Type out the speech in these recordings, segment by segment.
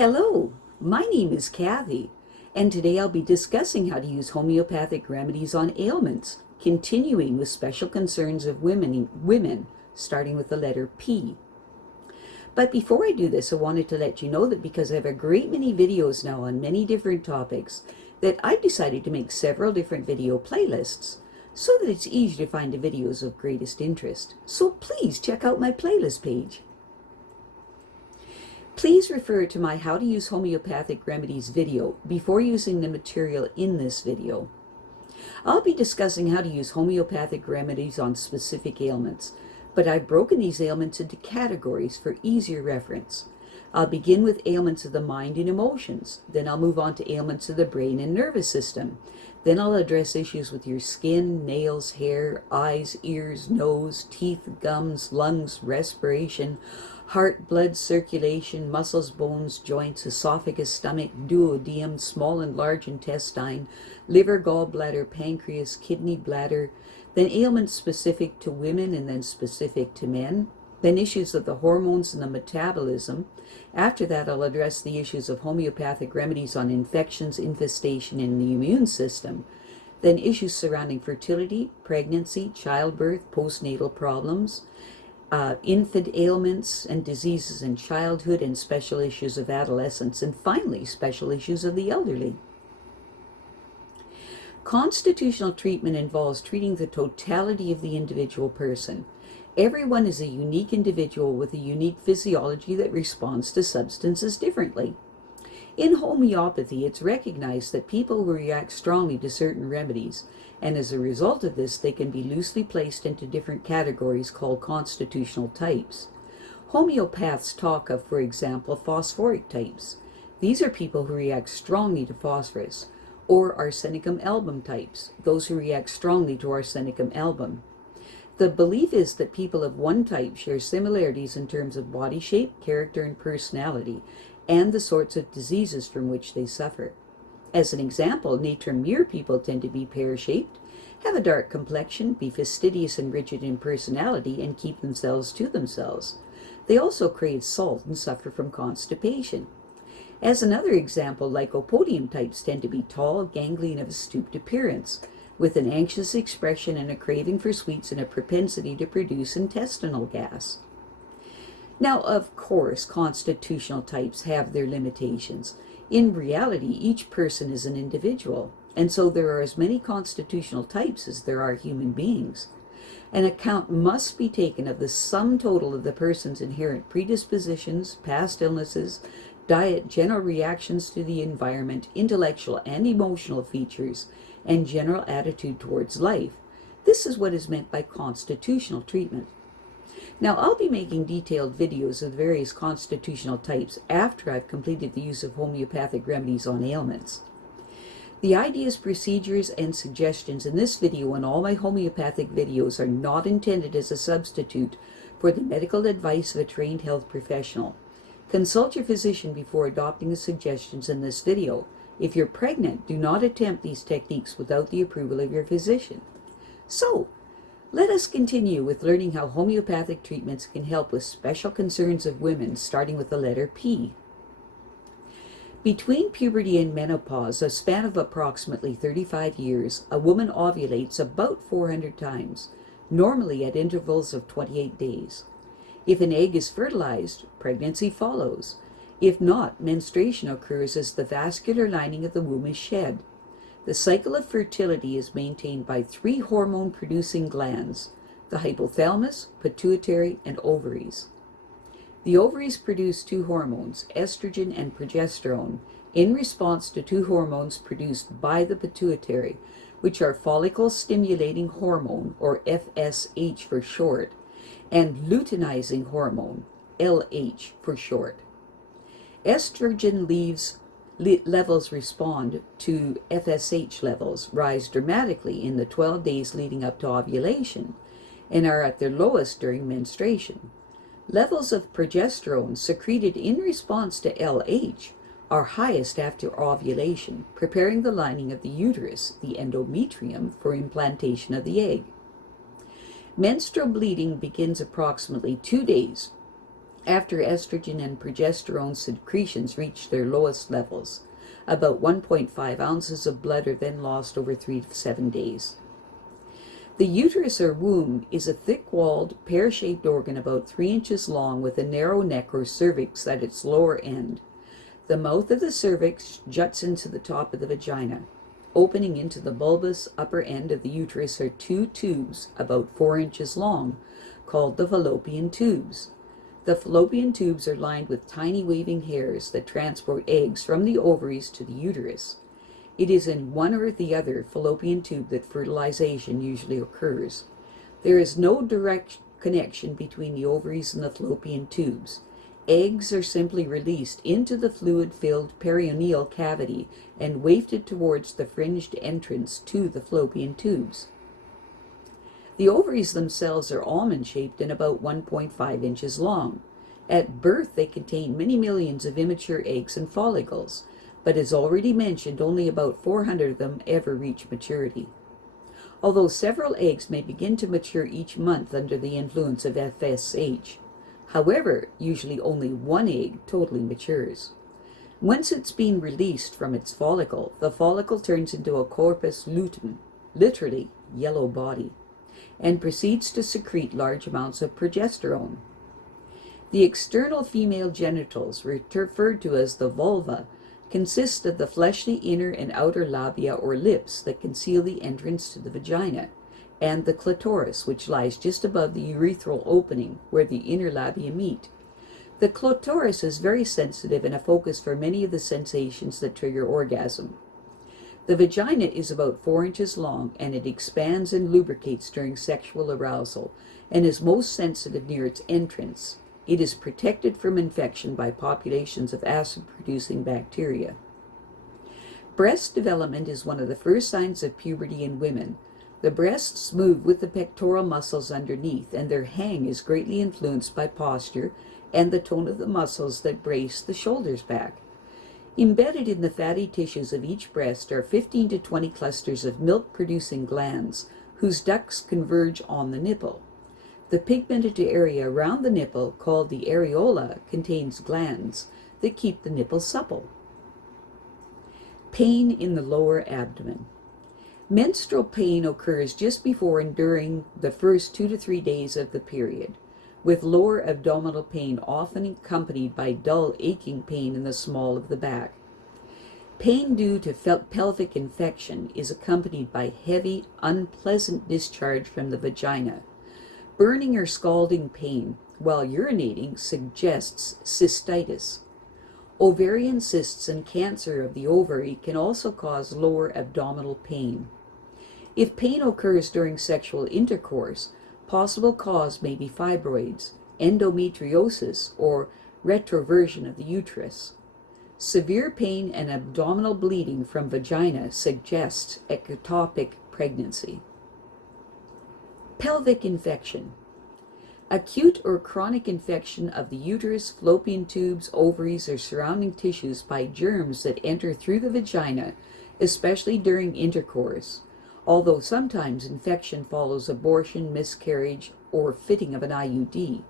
Hello, my name is Kathy, and today I'll be discussing how to use homeopathic remedies on ailments, continuing with special concerns of women, starting with the letter P. But before I do this, I wanted to let you know that because I have a great many videos now on many different topics, that I've decided to make several different video playlists so that it's easy to find the videos of greatest interest. So please check out my playlist page. Please refer to my How to Use Homeopathic Remedies video before using the material in this video. I'll be discussing how to use homeopathic remedies on specific ailments, but I've broken these ailments into categories for easier reference. I'll begin with ailments of the mind and emotions, then I'll move on to ailments of the brain and nervous system. Then I'll address issues with your skin, nails, hair, eyes, ears, nose, teeth, gums, lungs, respiration, heart, blood circulation, muscles, bones, joints, esophagus, stomach, duodenum, small and large intestine, liver, gallbladder, pancreas, kidney, bladder, then ailments specific to women and then specific to men, then issues of the hormones and the metabolism. After that, I'll address the issues of homeopathic remedies on infections, infestation, and the immune system, then issues surrounding fertility, pregnancy, childbirth, postnatal problems, infant ailments and diseases in childhood, and special issues of adolescence, and finally special issues of the elderly. Constitutional treatment involves treating the totality of the individual person. Everyone is a unique individual with a unique physiology that responds to substances differently. In homeopathy, it's recognized that people will react strongly to certain remedies, and as a result of this, they can be loosely placed into different categories called constitutional types. Homeopaths talk of, for example, phosphoric types. These are people who react strongly to phosphorus, or arsenicum album types, those who react strongly to arsenicum album. The belief is that people of one type share similarities in terms of body shape, character, and personality, and the sorts of diseases from which they suffer. As an example, Natrum Mur people tend to be pear-shaped, have a dark complexion, be fastidious and rigid in personality, and keep themselves to themselves. They also crave salt and suffer from constipation. As another example, Lycopodium types tend to be tall, ganglion, of a stooped appearance, with an anxious expression and a craving for sweets and a propensity to produce intestinal gas. Now, of course, constitutional types have their limitations. In reality, each person is an individual, and so there are as many constitutional types as there are human beings. An account must be taken of the sum total of the person's inherent predispositions, past illnesses, diet, general reactions to the environment, intellectual and emotional features, and general attitude towards life. This is what is meant by constitutional treatment. Now, I'll be making detailed videos of the various constitutional types after I've completed the use of homeopathic remedies on ailments. The ideas, procedures, and suggestions in this video and all my homeopathic videos are not intended as a substitute for the medical advice of a trained health professional. Consult your physician before adopting the suggestions in this video. If you're pregnant, do not attempt these techniques without the approval of your physician. So, let us continue with learning how homeopathic treatments can help with special concerns of women, starting with the letter P. Between puberty and menopause, a span of approximately 35 years, a woman ovulates about 400 times, normally at intervals of 28 days. If an egg is fertilized, pregnancy follows. If not, menstruation occurs as the vascular lining of the womb is shed. The cycle of fertility is maintained by 3 hormone-producing glands, the hypothalamus, pituitary, and ovaries. The ovaries produce 2 hormones, estrogen and progesterone, in response to 2 hormones produced by the pituitary, which are follicle-stimulating hormone, or FSH for short, and luteinizing hormone, LH for short. Estrogen levels respond to FSH levels, rise dramatically in the 12 days leading up to ovulation, and are at their lowest during menstruation. Levels of progesterone secreted in response to LH are highest after ovulation, preparing the lining of the uterus, the endometrium, for implantation of the egg. Menstrual bleeding begins approximately 2 days after estrogen and progesterone secretions reach their lowest levels. About 1.5 ounces of blood are then lost over 3 to 7 days. The uterus or womb is a thick-walled, pear-shaped organ about 3 inches long with a narrow neck or cervix at its lower end. The mouth of the cervix juts into the top of the vagina. Opening into the bulbous upper end of the uterus are 2 tubes about 4 inches long, called the fallopian tubes. The fallopian tubes are lined with tiny waving hairs that transport eggs from the ovaries to the uterus. It is in one or the other fallopian tube that fertilization usually occurs. There is no direct connection between the ovaries and the fallopian tubes. Eggs are simply released into the fluid-filled peritoneal cavity and wafted towards the fringed entrance to the fallopian tubes. The ovaries themselves are almond-shaped and about 1.5 inches long. At birth, they contain many millions of immature eggs and follicles, but as already mentioned, only about 400 of them ever reach maturity. Although several eggs may begin to mature each month under the influence of FSH. However, usually only one egg totally matures. Once it's been released from its follicle, the follicle turns into a corpus luteum, literally yellow body, and proceeds to secrete large amounts of progesterone. The external female genitals, referred to as the vulva, consist of the fleshy inner and outer labia or lips that conceal the entrance to the vagina, and the clitoris, which lies just above the urethral opening where the inner labia meet. The clitoris is very sensitive and a focus for many of the sensations that trigger orgasm. The vagina is about 4 inches long, and it expands and lubricates during sexual arousal and is most sensitive near its entrance. It is protected from infection by populations of acid-producing bacteria. Breast development is one of the first signs of puberty in women. The breasts move with the pectoral muscles underneath, and their hang is greatly influenced by posture and the tone of the muscles that brace the shoulders back. Embedded in the fatty tissues of each breast are 15 to 20 clusters of milk-producing glands, whose ducts converge on the nipple. The pigmented area around the nipple, called the areola, contains glands that keep the nipple supple. Pain in the lower abdomen. Menstrual pain occurs just before and during the first 2 to 3 days of the period, with lower abdominal pain often accompanied by dull aching pain in the small of the back. Pain due to pelvic infection is accompanied by heavy, unpleasant discharge from the vagina. Burning or scalding pain while urinating suggests cystitis. Ovarian cysts and cancer of the ovary can also cause lower abdominal pain. If pain occurs during sexual intercourse, possible cause may be fibroids, endometriosis, or retroversion of the uterus. Severe pain and abdominal bleeding from vagina suggests ectopic pregnancy. Pelvic infection. Acute or chronic infection of the uterus, fallopian tubes, ovaries, or surrounding tissues by germs that enter through the vagina, especially during intercourse, although sometimes infection follows abortion, miscarriage, or fitting of an IUD.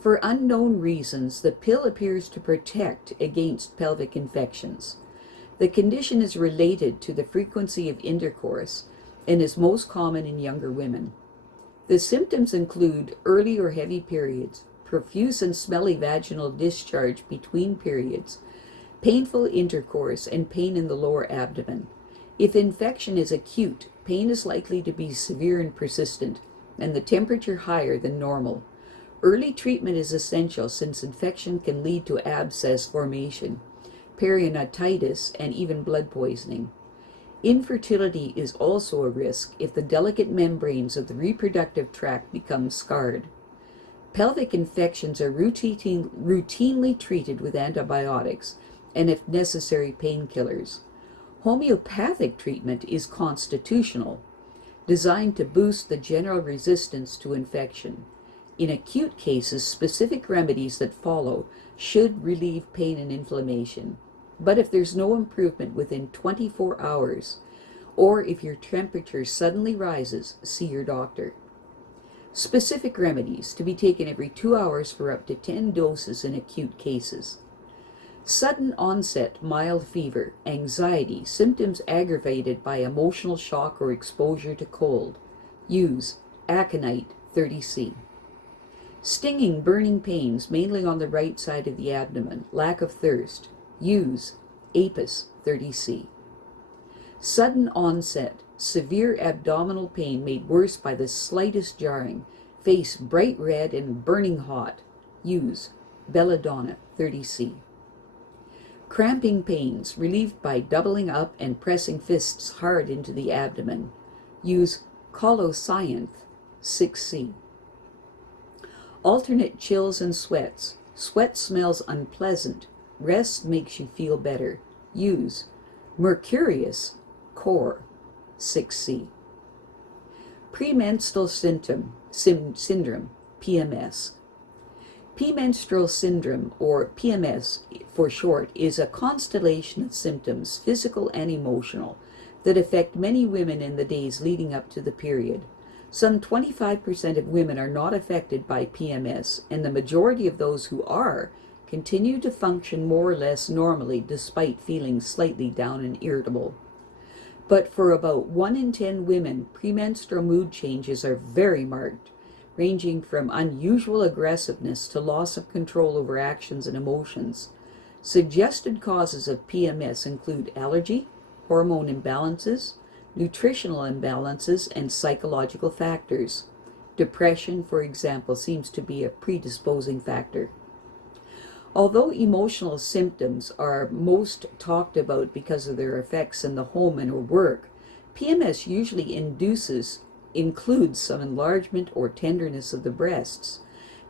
For unknown reasons, the pill appears to protect against pelvic infections. The condition is related to the frequency of intercourse and is most common in younger women. The symptoms include early or heavy periods, profuse and smelly vaginal discharge between periods, painful intercourse, and pain in the lower abdomen. If infection is acute, pain is likely to be severe and persistent, and the temperature higher than normal. Early treatment is essential since infection can lead to abscess formation, peritonitis, and even blood poisoning. Infertility is also a risk if the delicate membranes of the reproductive tract become scarred. Pelvic infections are routinely treated with antibiotics and, if necessary, painkillers. Homeopathic treatment is constitutional, designed to boost the general resistance to infection. In acute cases, specific remedies that follow should relieve pain and inflammation. But if there's no improvement within 24 hours, or if your temperature suddenly rises, see your doctor. Specific remedies to be taken every 2 hours for up to 10 doses in acute cases. Sudden onset mild fever, anxiety, symptoms aggravated by emotional shock or exposure to cold. Use Aconite 30C. Stinging, burning pains, mainly on the right side of the abdomen, lack of thirst. Use Apis 30C. Sudden onset, severe abdominal pain made worse by the slightest jarring, face bright red and burning hot. Use Belladonna 30C. Cramping pains, relieved by doubling up and pressing fists hard into the abdomen. Use Colocynth 6C. Alternate chills and sweats. Sweat smells unpleasant. Rest makes you feel better. Use Mercurius Core 6C. Premenstrual syndrome, PMS. Premenstrual syndrome, or PMS for short, is a constellation of symptoms, physical and emotional, that affect many women in the days leading up to the period. Some 25% of women are not affected by PMS, and the majority of those who are continue to function more or less normally despite feeling slightly down and irritable. But for about 1 in 10 women, premenstrual mood changes are very marked, ranging from unusual aggressiveness to loss of control over actions and emotions. Suggested causes of PMS include allergy, hormone imbalances, nutritional imbalances, and psychological factors. Depression, for example, seems to be a predisposing factor. Although emotional symptoms are most talked about because of their effects in the home and or work, PMS usually includes some enlargement or tenderness of the breasts,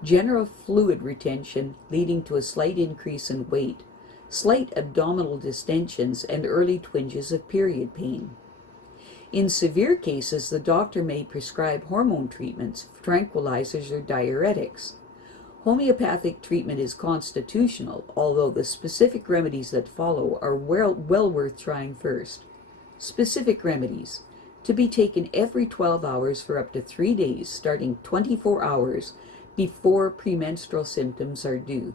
general fluid retention leading to a slight increase in weight, slight abdominal distensions, and early twinges of period pain. In severe cases, the doctor may prescribe hormone treatments, tranquilizers, or diuretics. Homeopathic treatment is constitutional, although the specific remedies that follow are well worth trying first. Specific remedies to be taken every 12 hours for up to 3 days, starting 24 hours before premenstrual symptoms are due.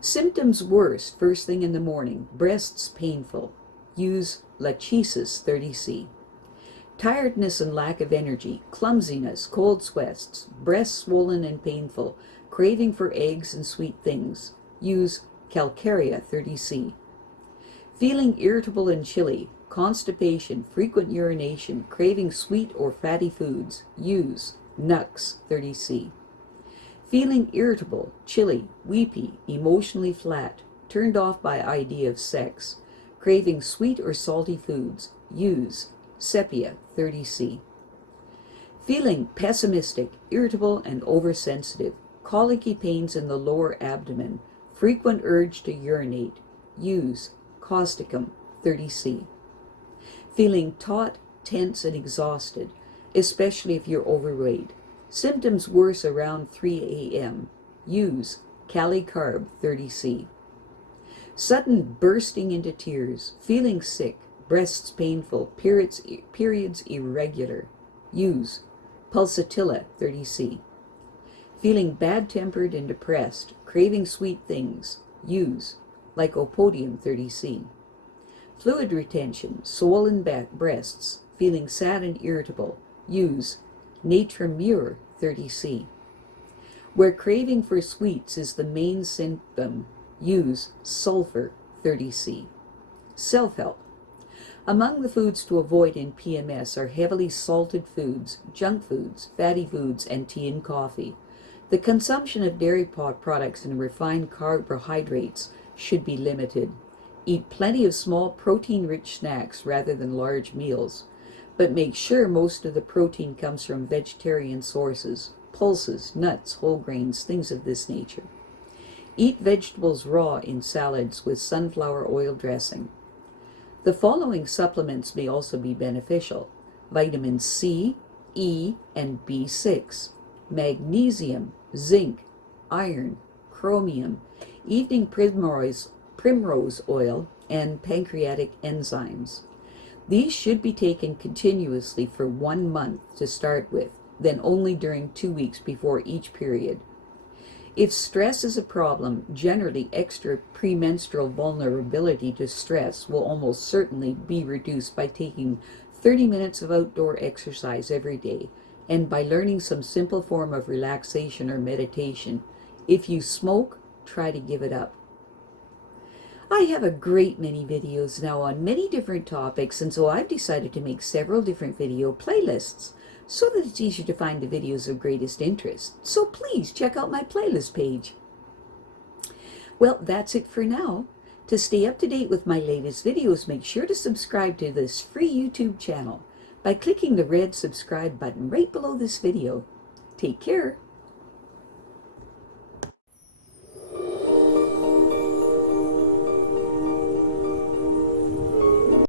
Symptoms worst first thing in the morning, breasts painful. Use Lachesis 30C. Tiredness and lack of energy, clumsiness, cold sweats, breasts swollen and painful, craving for eggs and sweet things. Use Calcarea 30C. Feeling irritable and chilly, constipation, frequent urination, craving sweet or fatty foods. Use Nux 30C. Feeling irritable, chilly, weepy, emotionally flat, turned off by idea of sex, craving sweet or salty foods. Use Sepia 30C. Feeling pessimistic, irritable, and oversensitive, colicky pains in the lower abdomen, frequent urge to urinate. Use Causticum 30C. Feeling taut, tense, and exhausted, especially if you're overweight. Symptoms worse around 3 a.m. Use Carb 30C. Sudden bursting into tears, feeling sick, breasts painful, periods irregular. Use Pulsatilla 30C. Feeling bad-tempered and depressed, craving sweet things. Use Lycopodium 30C. Fluid retention, swollen back breasts, feeling sad and irritable. Use Natrum Mur 30C. Where craving for sweets is the main symptom, use Sulphur 30C. Self-help. Among the foods to avoid in PMS are heavily salted foods, junk foods, fatty foods, and tea and coffee. The consumption of dairy products and refined carbohydrates should be limited. Eat plenty of small protein-rich snacks rather than large meals, but make sure most of the protein comes from vegetarian sources, pulses, nuts, whole grains, things of this nature. Eat vegetables raw in salads with sunflower oil dressing. The following supplements may also be beneficial: vitamins C, E, and B6, magnesium, zinc, iron, chromium, evening primrose oil, and pancreatic enzymes. These should be taken continuously for 1 month to start with, then only during 2 weeks before each period. If stress is a problem, generally extra premenstrual vulnerability to stress will almost certainly be reduced by taking 30 minutes of outdoor exercise every day and by learning some simple form of relaxation or meditation. If you smoke, try to give it up. I have a great many videos now on many different topics, and so I've decided to make several different video playlists so that it's easier to find the videos of greatest interest. So please check out my playlist page. Well, that's it for now. To stay up to date with my latest videos, make sure to subscribe to this free YouTube channel by clicking the red subscribe button right below this video. Take care.